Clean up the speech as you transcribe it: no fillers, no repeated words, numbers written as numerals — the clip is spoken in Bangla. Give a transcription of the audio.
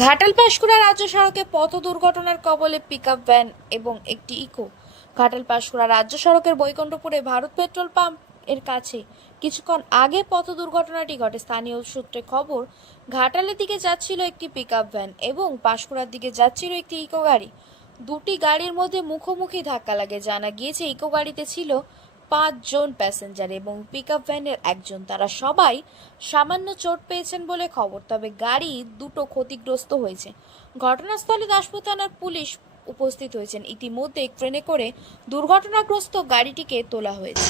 ঘাটাল পাঁশকুড়া রাজ্য সড়কে পথ দুর্ঘটনার কবলে পিকআপ ভ্যান এবং একটি ইকো। ঘাটাল পাঁশকুড়া রাজ্য সড়কের বৈকুণ্ঠপুরে ভারত পেট্রোল পাম্প এর কাছে কিছুক্ষণ আগে পথ দুর্ঘটনাটি ঘটে। স্থানীয় সূত্রে খবর, ঘাটালের দিকে যাচ্ছিল একটি পিকআপ ভ্যান এবং পাঁশকুড়ার দিকে যাচ্ছিল একটি ইকো গাড়ি। দুটি গাড়ির মধ্যে মুখোমুখি ধাক্কা লাগে। জানা গিয়েছে ইকো গাড়িতে ছিল 5 জন প্যাসেঞ্জার এবং পিকআপ ভ্যানের একজন। তারা সবাই সামান্য চোট পেয়েছেন বলে খবর, তবে গাড়ি দুটো ক্ষতিগ্রস্ত হয়েছে। ঘটনাস্থলে দাসপুর থানার পুলিশ উপস্থিত হয়েছেন। ইতিমধ্যে ট্রেনে করে দুর্ঘটনাগ্রস্ত গাড়িটিকে তোলা হয়েছে।